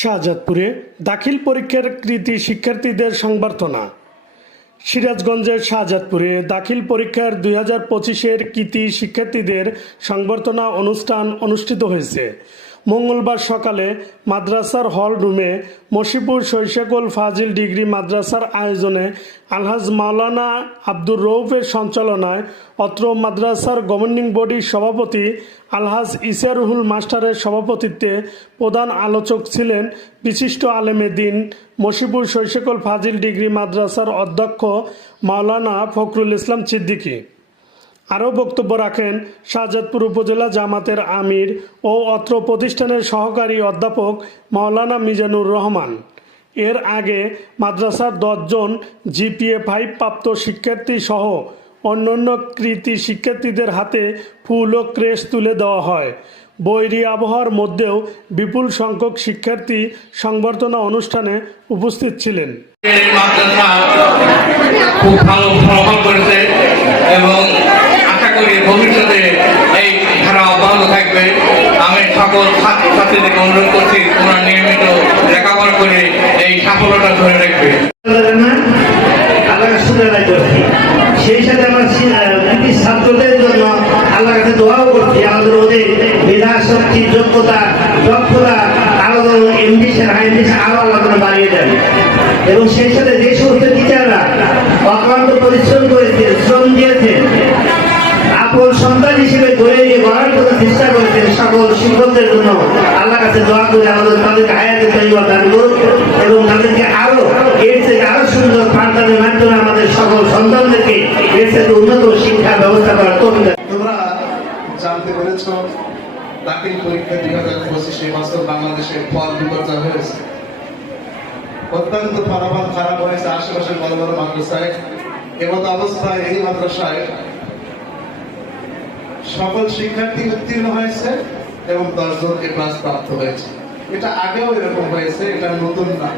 শাহজাদপুরে দাখিল পরীক্ষার কৃতি শিক্ষার্থীদের সংবর্ধনা। সিরাজগঞ্জের শাহজাদপুরে দাখিল পরীক্ষার দুই হাজার পঁচিশের কৃতি শিক্ষার্থীদের সংবর্ধনা অনুষ্ঠান অনুষ্ঠিত হয়েছে। মঙ্গলবার সকালে মাদ্রাসার হল রুমে মশিপুর শৈশাকুল ফাজিল ডিগ্রি মাদ্রাসার আয়োজনে আলহাজ মাওলানা আব্দুর রৌফের সঞ্চালনায় অত্র মাদ্রাসার গভর্নিং বডির সভাপতি আলহাজ ইসারুহুল মাস্টারের সভাপতিত্বে প্রধান আলোচক ছিলেন বিশিষ্ট আলেমে দিন মশিপুর শৈশাকুল ফাজিল ডিগ্রি মাদ্রাসার অধ্যক্ষ মাওলানা ফখরুল ইসলাম সিদ্দিকী। আরও বক্তব্য রাখেন শাহজাদপুর উপজেলা জামাতের আমির ও অত্র প্রতিষ্ঠানের সহকারী অধ্যাপক মাওলানা মিজানুর রহমান। এর আগে মাদ্রাসার দশজন জিপিএ ফাইভ প্রাপ্ত শিক্ষার্থী সহ অন্যান্য কৃতি শিক্ষার্থীদের হাতে ফুল ও ক্রেশ তুলে দেওয়া হয়। বৈরী আবহাওয়ার মধ্যেও বিপুল সংখ্যক শিক্ষার্থী সংবর্ধনা অনুষ্ঠানে উপস্থিত ছিলেন। খুব ভালো ফলাফল করেছে এবং ভবিষ্যতে এই ধারা অব্যাহত থাকবে। আমি সকল ছাত্রছাত্রীদেরকে অনুরোধ করছি, তোমরা নিয়মিত লেখাপড়া করে এই সাফল্যটা ধরে রাখবে। সেই সাথে আমার ছাত্রদের জন্য আল্লাহর কাছে দোয়াও করছি। আমাদের ওদের মেধা, শক্তি, যোগ্যতা, দক্ষতা আরও এমডি আরও আল্লাহ বাড়িয়ে দেন। এবং সেই সাথে হিসেবে গড়ে নিয়ে গড়ার জন্য চেষ্টা করেছেন সকল শিক্ষকদের জন্য। আল্লাহ কাছে দোয়া করে আমাদের তাদেরকে হায়াতে তৈরি দান করুন এবং তাদেরকে আরও এর থেকে আরও সুন্দর পাঠদানের মাধ্যমে আমাদের সকল সন্তানদেরকে এর থেকে উন্নত শিক্ষা ব্যবস্থা করার দান তোমরা জানতে পেরেছ, দাখিল পরীক্ষা দুই হাজার পঁচিশে বছর বাংলাদেশের ফল বিপর্যয় হয়েছে। অত্যন্ত ফলাফল খারাপ হয়েছে আশেপাশের বড় বড় মাদ্রাসায় এমত অবস্থায় এই মাদ্রাসায় সকল শিক্ষার্থী উত্তীর্ণ হয়েছে এবং দশজন এ ক্লাস প্রাপ্ত হয়েছে। এটা আগেও এরকম হয়েছে, এটা নতুন না।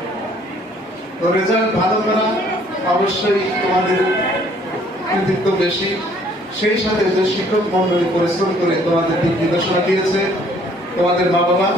তো রেজাল্ট ভালো করা অবশ্যই তোমাদের কৃতিত্ব বেশি। সেই সাথে যে শিক্ষক মন্ডলী পরিশ্রম করে তোমাদের দিক নির্দেশনা দিয়েছে, তোমাদের মা বাবা